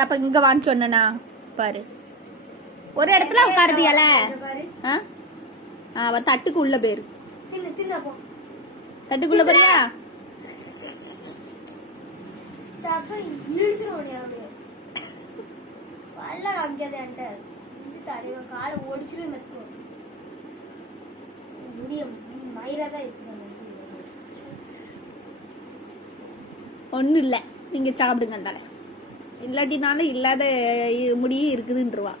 அப்ப இங்க வான்னு சொன்னா பாரு, ஒரு இடத்துல உட்காருதியால அவ தட்டுக்கு உள்ள பேரு, தட்டுக்குள்ள போறியா? ஒண்ணு இல்ல, நீங்க சாப்பிடுங்கண்டால, இல்லாட்டினாலும் இல்லாத முடியும் இருக்குதுன்றவா.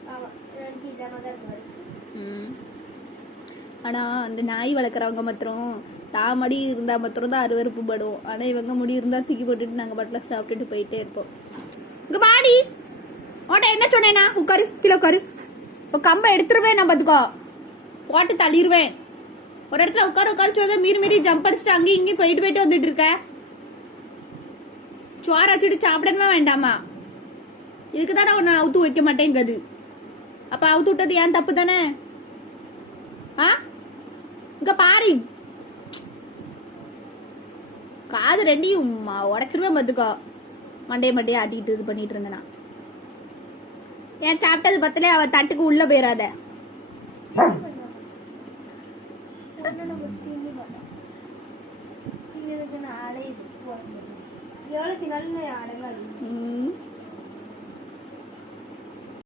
ஆனா அந்த நாய் வளர்க்குறவங்க மாத்திரம் தாமடி இருந்தா மாத்திரம் தான் அருவறுப்பு படும். ஆனா இவங்க முடி இருந்தா தூக்கி போட்டுட்டு நாங்க பாட்டில சாப்பிட்டுட்டு போயிட்டே இருப்போம். இங்க பாடி ஓட்ட என்ன சொன்னேனா, உட்காரு கீழே உட்காரு, கம்பை எடுத்துருவேன், நான் பாத்துக்கோ போட்டு தள்ளிடுவேன். ஒரு இடத்துல உட்காரு உட்காரு சோத மீறி மீறி ஜம்ப் அடிச்சுட்டு அங்கேயும் இங்கேயும் போயிட்டு வந்துட்டு இருக்க. சோற வச்சுட்டு சாப்பிடணுமா வேண்டாமா? இதுக்குதானே உன்னை அவுத்து வைக்க மாட்டேங்குது. அப்ப அவுத்து விட்டது ஏன் தப்பு தானே? இங்க பாரு, காது ரெண்டையும் உடைச்சிருவேன் பாத்துக்கோ. மண்டைய ஆட்டிட்டு இது பண்ணிட்டு இருந்தனா ஏன் சாப்பிட்டது பத்தல அவ தட்டுக்கு உள்ள போயிடாத. எவ்வளவு